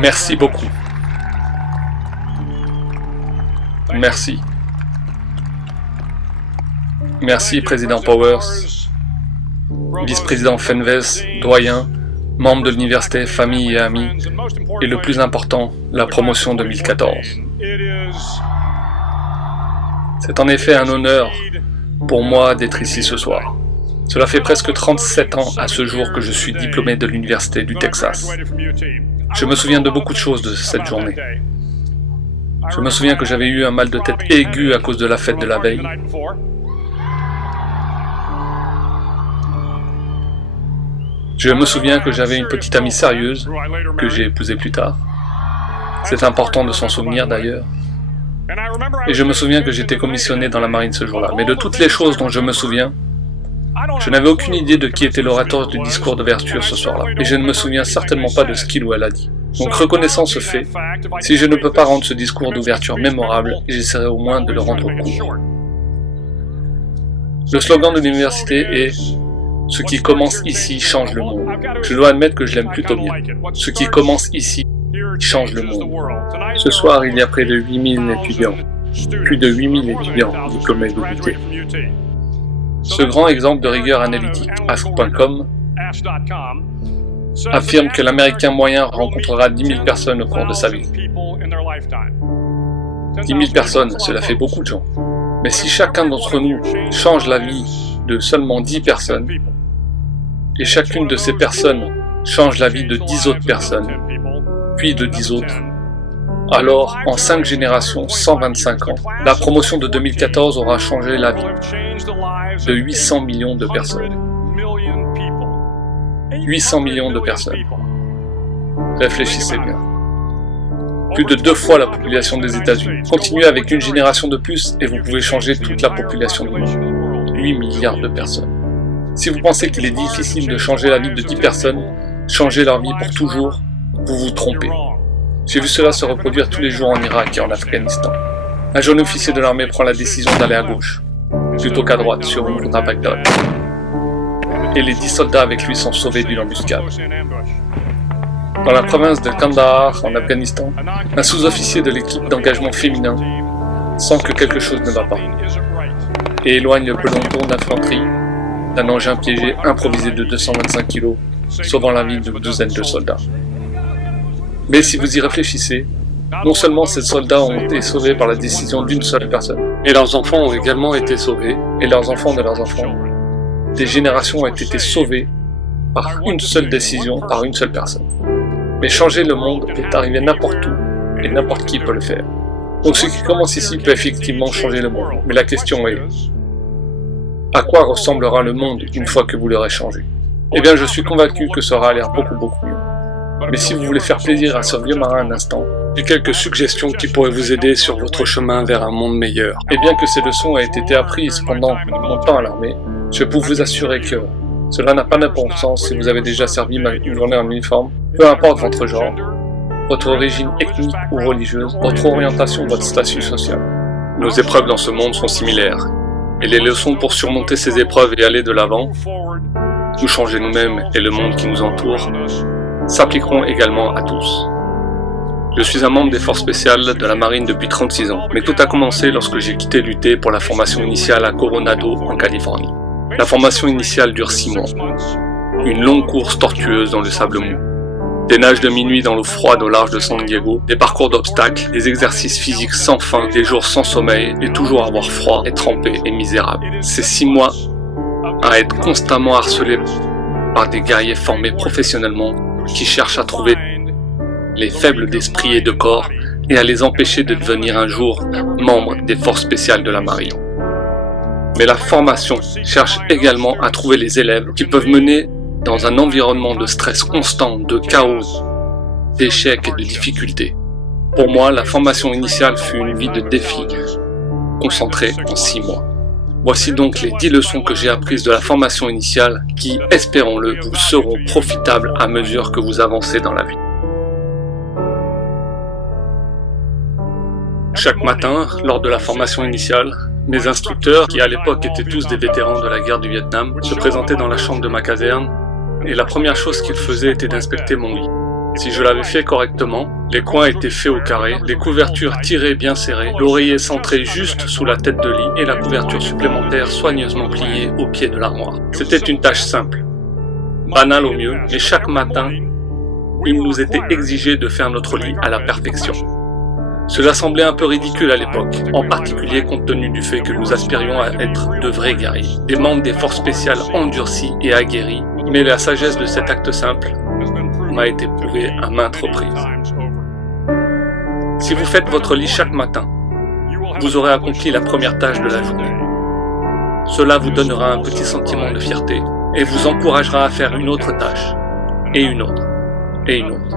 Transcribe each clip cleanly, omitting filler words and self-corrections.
Merci beaucoup. Merci. Merci, Président Powers, Vice-président Fenves, doyen, membre de l'université, famille et amis, et le plus important, la promotion 2014. C'est en effet un honneur pour moi d'être ici ce soir. Cela fait presque 37 ans à ce jour que je suis diplômé de l'université du Texas. Je me souviens de beaucoup de choses de cette journée. Je me souviens que j'avais eu un mal de tête aigu à cause de la fête de la veille. Je me souviens que j'avais une petite amie sérieuse, que j'ai épousée plus tard. C'est important de s'en souvenir d'ailleurs. Et je me souviens que j'étais commissionné dans la marine ce jour-là. Mais de toutes les choses dont je me souviens, je n'avais aucune idée de qui était l'orateur du discours d'ouverture ce soir-là. Et je ne me souviens certainement pas de ce qu'il ou elle a dit. Donc reconnaissant ce fait, si je ne peux pas rendre ce discours d'ouverture mémorable, j'essaierai au moins de le rendre court. Le slogan de l'université est « Ce qui commence ici change le monde ». Je dois admettre que je l'aime plutôt bien. Ce qui commence ici change le monde. Ce soir, il y a près de 8000 étudiants. Plus de 8000 étudiants diplômés de l'UT. Ce grand exemple de rigueur analytique, Ask.com, affirme que l'Américain moyen rencontrera 10 000 personnes au cours de sa vie. 10 000 personnes, cela fait beaucoup de gens. Mais si chacun d'entre nous change la vie de seulement 10 personnes, et chacune de ces personnes change la vie de 10 autres personnes, puis de 10 autres, alors, en 5 générations, 125 ans, la promotion de 2014 aura changé la vie de 800 millions de personnes. 800 millions de personnes. Réfléchissez bien. Plus de 2 fois la population des États-Unis. Continuez avec une génération de plus et vous pouvez changer toute la population du monde. 8 milliards de personnes. Si vous pensez qu'il est difficile de changer la vie de 10 personnes, changer leur vie pour toujours, vous vous trompez. J'ai vu cela se reproduire tous les jours en Irak et en Afghanistan. Un jeune officier de l'armée prend la décision d'aller à gauche, plutôt qu'à droite sur une route à Bagdad. Et les 10 soldats avec lui sont sauvés d'une embuscade. Dans la province de Kandahar, en Afghanistan, un sous-officier de l'équipe d'engagement féminin sent que quelque chose ne va pas et éloigne le peloton d'infanterie d'un engin piégé improvisé de 225 kg, sauvant la vie d'une douzaine de soldats. Mais si vous y réfléchissez, non seulement ces soldats ont été sauvés par la décision d'une seule personne, mais leurs enfants ont également été sauvés, et leurs enfants de leurs enfants. Des générations ont été sauvées par une seule décision, par une seule personne. Mais changer le monde peut arriver n'importe où, et n'importe qui peut le faire. Donc ce qui commence ici peut effectivement changer le monde. Mais la question est, à quoi ressemblera le monde une fois que vous l'aurez changé? Eh bien je suis convaincu que ça aura l'air beaucoup mieux. Mais si vous voulez faire plaisir à ce vieux marin un instant, j'ai quelques suggestions qui pourraient vous aider sur votre chemin vers un monde meilleur. Et bien que ces leçons aient été apprises pendant mon temps à l'armée, je peux vous assurer que cela n'a pas d'importance si vous avez déjà servi une journée en uniforme, peu importe votre genre, votre origine ethnique ou religieuse, votre orientation, votre statut social. Nos épreuves dans ce monde sont similaires, et les leçons pour surmonter ces épreuves et aller de l'avant, nous changer nous-mêmes et le monde qui nous entoure, s'appliqueront également à tous. Je suis un membre des forces spéciales de la marine depuis 36 ans, mais tout a commencé lorsque j'ai quitté l'UT pour la formation initiale à Coronado, en Californie. La formation initiale dure 6 mois. Une longue course tortueuse dans le sable mou. Des nages de minuit dans l'eau froide au large de San Diego, des parcours d'obstacles, des exercices physiques sans fin, des jours sans sommeil, et toujours avoir froid et trempé et misérable. Ces 6 mois à être constamment harcelés par des guerriers formés professionnellement qui cherchent à trouver les faibles d'esprit et de corps et à les empêcher de devenir un jour membres des forces spéciales de la marine. Mais la formation cherche également à trouver les élèves qui peuvent mener dans un environnement de stress constant, de chaos, d'échecs et de difficultés. Pour moi, la formation initiale fut une vie de défis concentrée en 6 mois. Voici donc les 10 leçons que j'ai apprises de la formation initiale qui, espérons-le, vous seront profitables à mesure que vous avancez dans la vie. Chaque matin, lors de la formation initiale, mes instructeurs, qui à l'époque étaient tous des vétérans de la guerre du Vietnam, se présentaient dans la chambre de ma caserne et la première chose qu'ils faisaient était d'inspecter mon lit. Si je l'avais fait correctement, les coins étaient faits au carré, les couvertures tirées bien serrées, l'oreiller centré juste sous la tête de lit et la couverture supplémentaire soigneusement pliée au pied de l'armoire. C'était une tâche simple, banale au mieux, mais chaque matin, il nous était exigé de faire notre lit à la perfection. Cela semblait un peu ridicule à l'époque, en particulier compte tenu du fait que nous aspirions à être de vrais guerriers, des membres des forces spéciales endurcis et aguerris, mais la sagesse de cet acte simple m'a été prouvée à maintes reprises. Si vous faites votre lit chaque matin, vous aurez accompli la première tâche de la journée. Cela vous donnera un petit sentiment de fierté et vous encouragera à faire une autre tâche, et une autre, et une autre.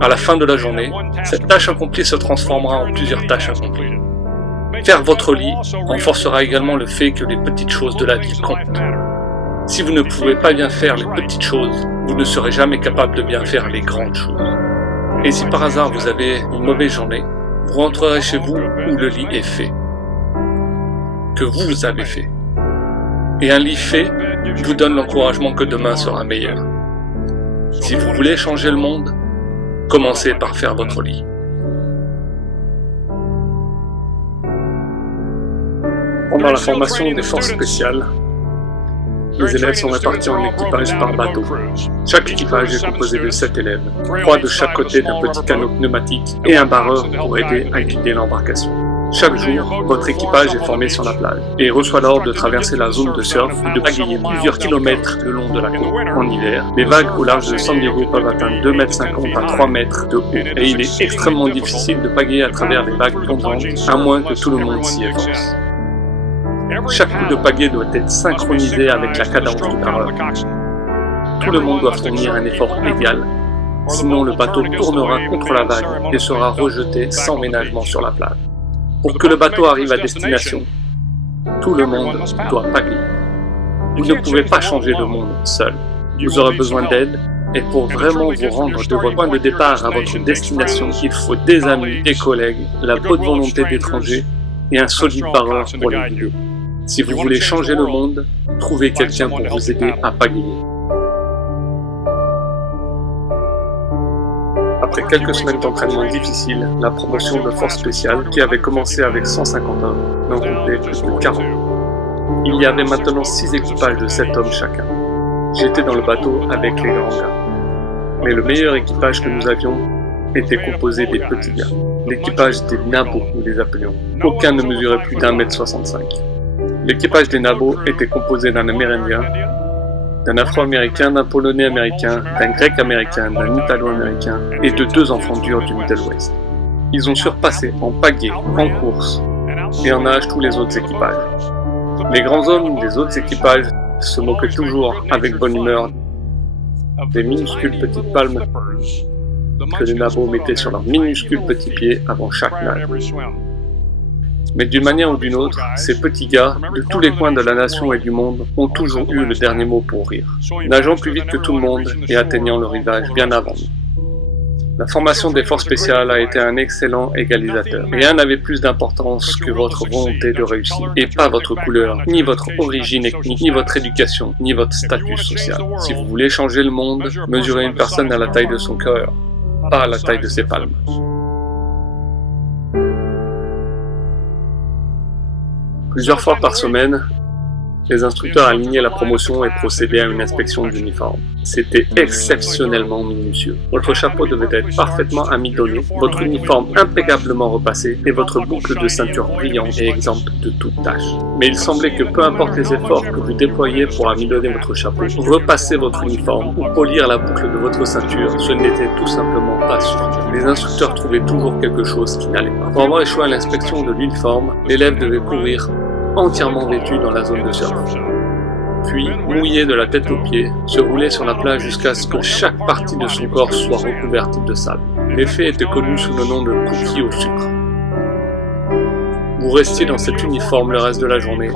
À la fin de la journée, cette tâche accomplie se transformera en plusieurs tâches accomplies. Faire votre lit renforcera également le fait que les petites choses de la vie comptent. Si vous ne pouvez pas bien faire les petites choses, vous ne serez jamais capable de bien faire les grandes choses. Et si par hasard vous avez une mauvaise journée, vous rentrerez chez vous où le lit est fait, que vous avez fait. Et un lit fait vous donne l'encouragement que demain sera meilleur. Si vous voulez changer le monde, commencez par faire votre lit. Pendant la formation des forces spéciales, les élèves sont répartis en équipages par bateau. Chaque équipage est composé de 7 élèves, 3 de chaque côté d'un petit canot pneumatique et un barreur pour aider à guider l'embarcation. Chaque jour, votre équipage est formé sur la plage et reçoit l'ordre de traverser la zone de surf et de pagayer plusieurs kilomètres le long de la côte. En hiver, les vagues au large de San Diego peuvent atteindre 2,50 m à 3 mètres de haut et il est extrêmement difficile de pagayer à travers les vagues tombantes à moins que tout le monde s'y efforce. Chaque coup de pagaie doit être synchronisé avec la cadence du barreur. Tout le monde doit fournir un effort égal, sinon le bateau tournera contre la vague et sera rejeté sans ménagement sur la plage. Pour que le bateau arrive à destination, tout le monde doit pagayer. Vous ne pouvez pas changer le monde seul. Vous aurez besoin d'aide et pour vraiment vous rendre de votre point de départ à votre destination, il faut des amis, des collègues, la bonne volonté d'étrangers et un solide barreur pour les guider. Si vous voulez changer le monde, trouvez quelqu'un pour vous aider à pagayer. Après quelques semaines d'entraînement difficiles, la promotion de force spéciale, qui avait commencé avec 150 hommes, n'en comptait plus de 40. Il y avait maintenant 6 équipages de 7 hommes chacun. J'étais dans le bateau avec les grands gars. Mais le meilleur équipage que nous avions était composé des petits gars. L'équipage des nabos, nous les appelions. Aucun ne mesurait plus d'1,65 m. L'équipage des nabos était composé d'un Amérindien, d'un Afro-Américain, d'un Polonais américain, d'un Grec américain, d'un Italo-américain et de 2 enfants durs du Middle West. Ils ont surpassé en pagaie, en course et en nage tous les autres équipages. Les grands hommes des autres équipages se moquaient toujours avec bonne humeur des minuscules petites palmes que les nabos mettaient sur leurs minuscules petits pieds avant chaque nage. Mais d'une manière ou d'une autre, ces petits gars, de tous les coins de la nation et du monde, ont toujours eu le dernier mot pour rire, nageant plus vite que tout le monde et atteignant le rivage bien avant nous. La formation des forces spéciales a été un excellent égalisateur. Rien n'avait plus d'importance que votre volonté de réussir, et pas votre couleur, ni votre origine ethnique, ni votre éducation, ni votre statut social. Si vous voulez changer le monde, mesurez une personne à la taille de son cœur, pas à la taille de ses palmes. Plusieurs fois par semaine, les instructeurs alignaient la promotion et procédaient à une inspection d'uniforme. C'était exceptionnellement minutieux. Votre chapeau devait être parfaitement amidonné, votre uniforme impeccablement repassé et votre boucle de ceinture brillante et exempte de toute tache. Mais il semblait que peu importe les efforts que vous déployiez pour amidonner votre chapeau, repasser votre uniforme ou polir la boucle de votre ceinture, ce n'était tout simplement pas suffisant. Les instructeurs trouvaient toujours quelque chose qui n'allait pas. Pour avoir échoué à l'inspection de l'uniforme, l'élève devait courir entièrement vêtu dans la zone de surf. Puis, mouillé de la tête aux pieds, se rouler sur la plage jusqu'à ce que chaque partie de son corps soit recouverte de sable. L'effet était connu sous le nom de cookie au sucre. Vous restiez dans cet uniforme le reste de la journée,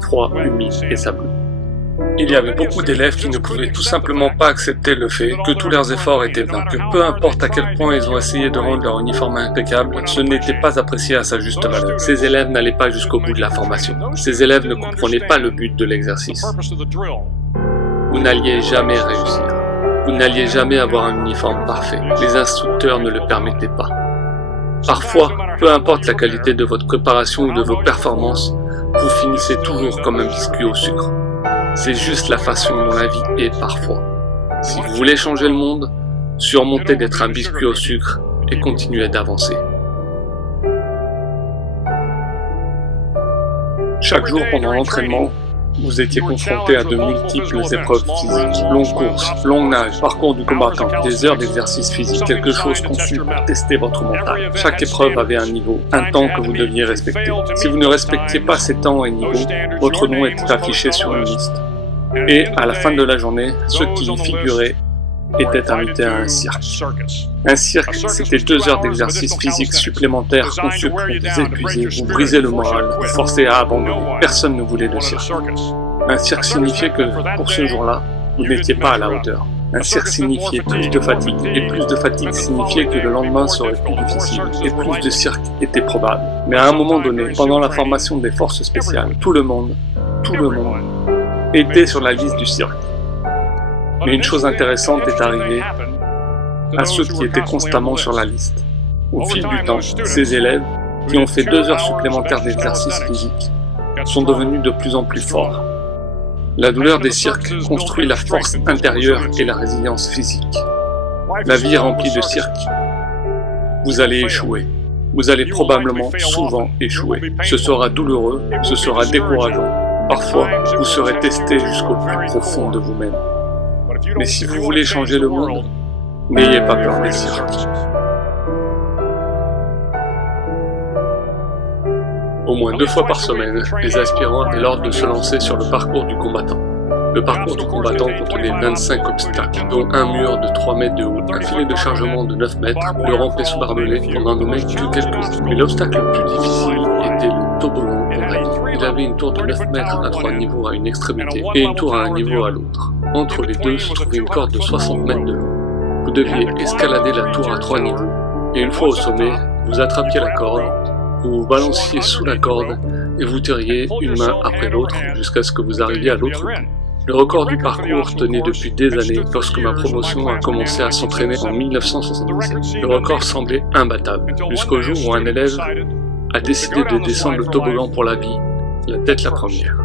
froid, humide et sableux. Il y avait beaucoup d'élèves qui ne pouvaient tout simplement pas accepter le fait que tous leurs efforts étaient vains, que peu importe à quel point ils ont essayé de rendre leur uniforme impeccable, ce n'était pas apprécié à sa juste valeur. Ces élèves n'allaient pas jusqu'au bout de la formation. Ces élèves ne comprenaient pas le but de l'exercice. Vous n'alliez jamais réussir. Vous n'alliez jamais avoir un uniforme parfait. Les instructeurs ne le permettaient pas. Parfois, peu importe la qualité de votre préparation ou de vos performances, vous finissez toujours comme un biscuit au sucre. C'est juste la façon dont la vie est parfois. Si vous voulez changer le monde, surmontez d'être un biscuit au sucre et continuez d'avancer. Chaque jour pendant l'entraînement, vous étiez confronté à de multiples épreuves physiques, longues courses, longues nages, parcours du combattant, des heures d'exercice physique, quelque chose conçu pour tester votre mental. Chaque épreuve avait un niveau, un temps que vous deviez respecter. Si vous ne respectiez pas ces temps et niveaux, votre nom était affiché sur une liste. Et à la fin de la journée, ceux qui y figuraient étaient invités à un cirque. Un cirque, c'était 2 heures d'exercice physique supplémentaires conçus pour vous épuiser, vous briser le moral, vous forcer à abandonner. Personne ne voulait de cirque. Un cirque signifiait que, pour ce jour-là, vous n'étiez pas à la hauteur. Un cirque signifiait plus de fatigue, et plus de fatigue signifiait que le lendemain serait plus difficile, et plus de cirque était probable. Mais à un moment donné, pendant la formation des forces spéciales, tout le monde, était sur la liste du cirque. Mais une chose intéressante est arrivée à ceux qui étaient constamment sur la liste. Au fil du temps, ces élèves, qui ont fait 2 heures supplémentaires d'exercice physique, sont devenus de plus en plus forts. La douleur des cirques construit la force intérieure et la résilience physique. La vie est remplie de cirques. Vous allez échouer. Vous allez probablement souvent échouer. Ce sera douloureux, ce sera décourageant. Parfois, vous serez testé jusqu'au plus profond de vous-même. Mais si vous voulez changer le monde, n'ayez pas peur des cirques. Au moins 2 fois par semaine, les aspirants avaient l'ordre de se lancer sur le parcours du combattant. Le parcours du combattant contenait 25 obstacles, dont un mur de 3 mètres de haut, un filet de chargement de 9 mètres, le rampé sous barbelé, on n'en nommait que quelques-uns. Mais l'obstacle le plus difficile était le toboggan compagnie. Il avait une tour de 9 mètres à 3 niveaux à une extrémité, et une tour à un niveau à l'autre. Entre les deux se trouvait une corde de 60 mètres de long. Vous deviez escalader la tour à 3 niveaux, et une fois au sommet, vous attrapiez la corde, vous vous balanciez sous la corde, et vous tiriez une main après l'autre jusqu'à ce que vous arriviez à l'autre bout. Le record du parcours tenait depuis des années lorsque ma promotion a commencé à s'entraîner en 1977. Le record semblait imbattable, jusqu'au jour où un élève a décidé de descendre le toboggan pour la vie, la tête la première.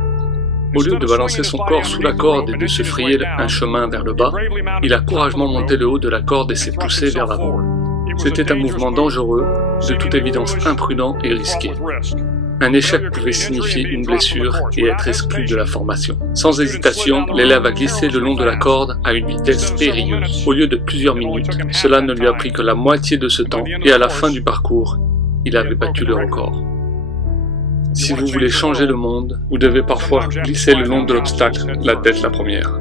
Au lieu de balancer son corps sous la corde et de se frayer un chemin vers le bas, il a courageusement monté le haut de la corde et s'est poussé vers l'avant. C'était un mouvement dangereux, de toute évidence imprudent et risqué. Un échec pouvait signifier une blessure et être exclu de la formation. Sans hésitation, l'élève a glissé le long de la corde à une vitesse périlleuse. Au lieu de plusieurs minutes, cela ne lui a pris que la moitié de ce temps et à la fin du parcours, il avait battu le record. Si vous voulez changer le monde, vous devez parfois glisser le long de l'obstacle, la tête la première.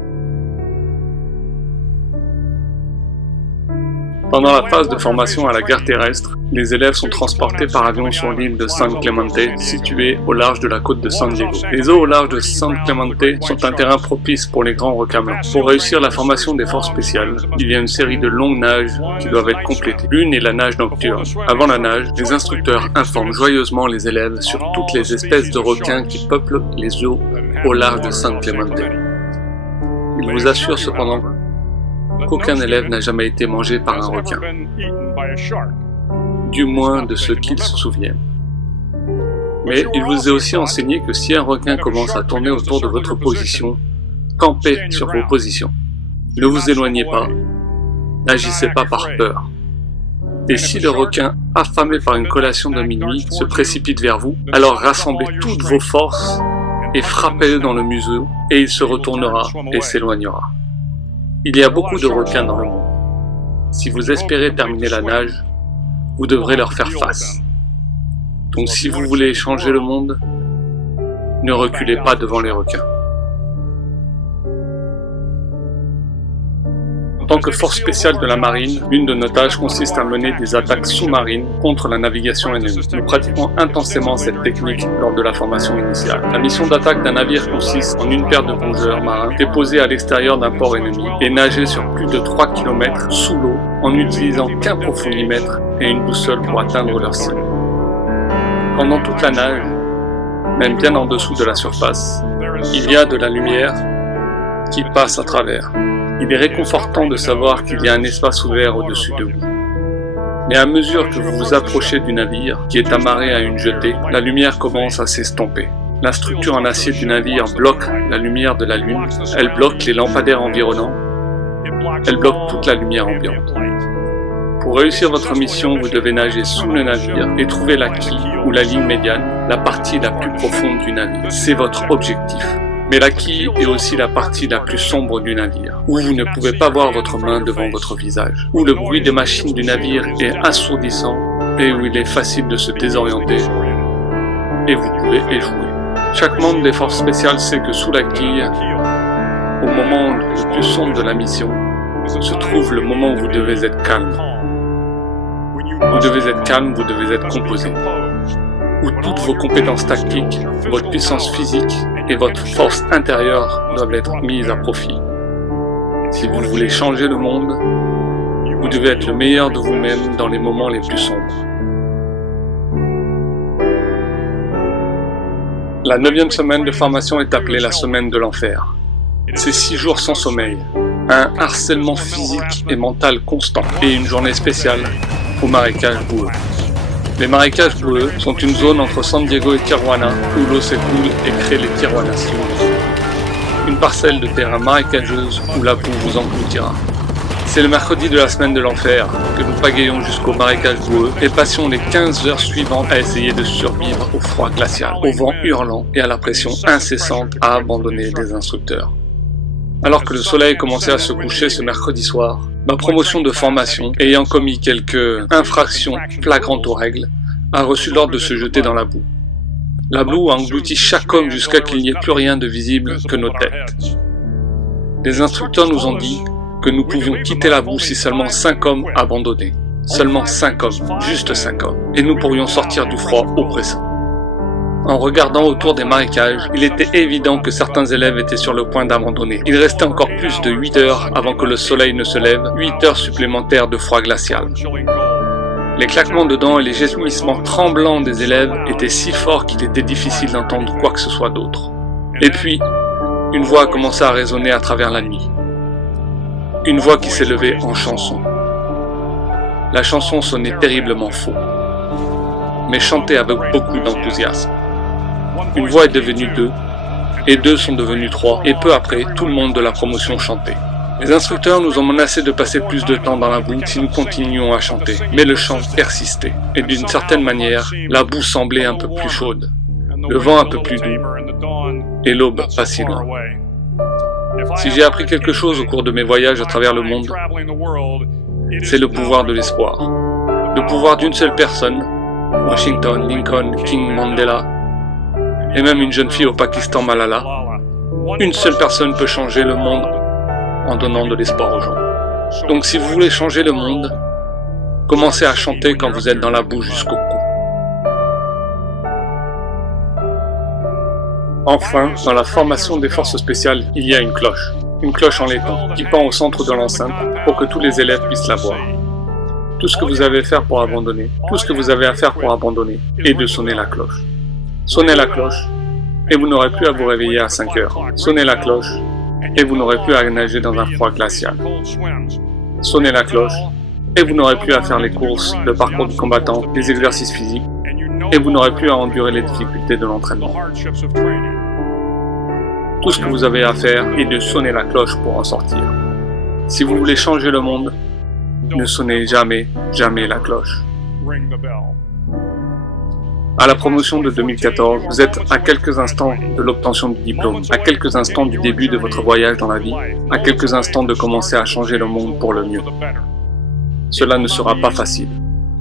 Pendant la phase de formation à la guerre terrestre, les élèves sont transportés par avion sur l'île de San Clemente, située au large de la côte de San Diego. Les eaux au large de San Clemente sont un terrain propice pour les grands requins blancs. Pour réussir la formation des forces spéciales, il y a une série de longues nages qui doivent être complétées. L'une est la nage nocturne. Avant la nage, les instructeurs informent joyeusement les élèves sur toutes les espèces de requins qui peuplent les eaux au large de San Clemente. Ils vous assurent cependant qu'aucun élève n'a jamais été mangé par un requin, du moins de ceux qu'ils se souviennent. Mais il vous est aussi enseigné que si un requin commence à tourner autour de votre position, campez sur vos positions. Ne vous éloignez pas, n'agissez pas par peur. Et si le requin, affamé par une collation de minuit, se précipite vers vous, alors rassemblez toutes vos forces et frappez-le dans le museau, et il se retournera et s'éloignera. Il y a beaucoup de requins dans le monde. Si vous espérez terminer la nage, vous devrez leur faire face. Donc si vous voulez changer le monde, ne reculez pas devant les requins. En tant que force spéciale de la marine, l'une de nos tâches consiste à mener des attaques sous-marines contre la navigation ennemie. Nous pratiquons intensément cette technique lors de la formation initiale. La mission d'attaque d'un navire consiste en une paire de plongeurs marins déposés à l'extérieur d'un port ennemi et nager sur plus de 3 km sous l'eau en n'utilisant qu'un profondimètre et une boussole pour atteindre leur cible. Pendant toute la nage, même bien en dessous de la surface, il y a de la lumière qui passe à travers. Il est réconfortant de savoir qu'il y a un espace ouvert au-dessus de vous. Mais à mesure que vous vous approchez du navire, qui est amarré à une jetée, la lumière commence à s'estomper. La structure en acier du navire bloque la lumière de la lune, elle bloque les lampadaires environnants, elle bloque toute la lumière ambiante. Pour réussir votre mission, vous devez nager sous le navire et trouver la quille ou la ligne médiane, la partie la plus profonde du navire. C'est votre objectif. Mais la quille est aussi la partie la plus sombre du navire, où vous ne pouvez pas voir votre main devant votre visage, où le bruit des machines du navire est assourdissant et où il est facile de se désorienter et vous pouvez échouer. Chaque membre des forces spéciales sait que sous la quille, au moment le plus sombre de la mission, se trouve le moment où vous devez être calme. Vous devez être calme, vous devez être composé. Où toutes vos compétences tactiques, votre puissance physique et votre force intérieure doivent être mises à profit. Si vous voulez changer le monde, vous devez être le meilleur de vous-même dans les moments les plus sombres. La 9e semaine de formation est appelée la semaine de l'enfer. C'est 6 jours sans sommeil, un harcèlement physique et mental constant et une journée spéciale au marécage boueux. Les marécages boueux sont une zone entre San Diego et Tijuana où l'eau s'écoule et crée les Tijuana Sloughs. Une parcelle de terrain marécageuse où la boue vous engloutira. C'est le mercredi de la semaine de l'enfer que nous pagayons jusqu'au marécage boueux et passions les 15 heures suivantes à essayer de survivre au froid glacial, au vent hurlant et à la pression incessante à abandonner des instructeurs. Alors que le soleil commençait à se coucher ce mercredi soir, ma promotion de formation, ayant commis quelques infractions flagrantes aux règles, a reçu l'ordre de se jeter dans la boue. La boue engloutit chaque homme jusqu'à qu'il n'y ait plus rien de visible que nos têtes. Les instructeurs nous ont dit que nous pouvions quitter la boue si seulement 5 hommes abandonnaient. Seulement 5 hommes, juste 5 hommes, et nous pourrions sortir du froid oppressant. En regardant autour des marécages, il était évident que certains élèves étaient sur le point d'abandonner. Il restait encore plus de 8 heures avant que le soleil ne se lève, 8 heures supplémentaires de froid glacial. Les claquements de dents et les gémissements tremblants des élèves étaient si forts qu'il était difficile d'entendre quoi que ce soit d'autre. Et puis, une voix a commencé à résonner à travers la nuit. Une voix qui s'élevait en chanson. La chanson sonnait terriblement faux, mais chantait avec beaucoup d'enthousiasme. Une voix est devenue 2, et 2 sont devenus 3, et peu après, tout le monde de la promotion chantait. Les instructeurs nous ont menacé de passer plus de temps dans la boue si nous continuions à chanter, mais le chant persistait, et d'une certaine manière, la boue semblait un peu plus chaude, le vent un peu plus doux, et l'aube pas si loin. Si j'ai appris quelque chose au cours de mes voyages à travers le monde, c'est le pouvoir de l'espoir. Le pouvoir d'une seule personne, Washington, Lincoln, King, Mandela, et même une jeune fille au Pakistan, Malala. Une seule personne peut changer le monde en donnant de l'espoir aux gens. Donc si vous voulez changer le monde, commencez à chanter quand vous êtes dans la boue jusqu'au cou. Enfin, dans la formation des forces spéciales, il y a une cloche en laiton, qui pend au centre de l'enceinte pour que tous les élèves puissent la voir. Tout ce que vous avez à faire pour abandonner, est de sonner la cloche. Sonnez la cloche, et vous n'aurez plus à vous réveiller à 5 heures. Sonnez la cloche, et vous n'aurez plus à nager dans un froid glacial. Sonnez la cloche, et vous n'aurez plus à faire les courses, le parcours du combattant, les exercices physiques, et vous n'aurez plus à endurer les difficultés de l'entraînement. Tout ce que vous avez à faire est de sonner la cloche pour en sortir. Si vous voulez changer le monde, ne sonnez jamais, jamais la cloche. À la promotion de 2014, vous êtes à quelques instants de l'obtention du diplôme, à quelques instants du début de votre voyage dans la vie, à quelques instants de commencer à changer le monde pour le mieux. Cela ne sera pas facile.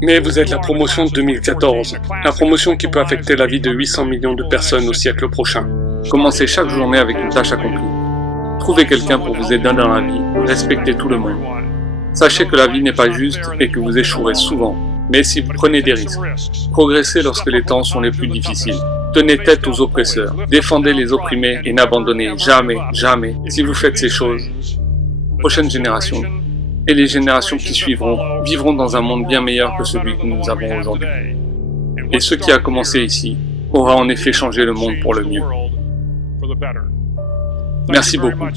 Mais vous êtes la promotion de 2014, la promotion qui peut affecter la vie de 800 millions de personnes au siècle prochain. Commencez chaque journée avec une tâche accomplie. Trouvez quelqu'un pour vous aider dans la vie, respectez tout le monde. Sachez que la vie n'est pas juste et que vous échouerez souvent, mais si vous prenez des risques, progressez lorsque les temps sont les plus difficiles. Tenez tête aux oppresseurs, défendez les opprimés et n'abandonnez jamais, jamais. Si vous faites ces choses, prochaines générations et les générations qui suivront vivront dans un monde bien meilleur que celui que nous avons aujourd'hui. Et ce qui a commencé ici aura en effet changé le monde pour le mieux. Merci beaucoup.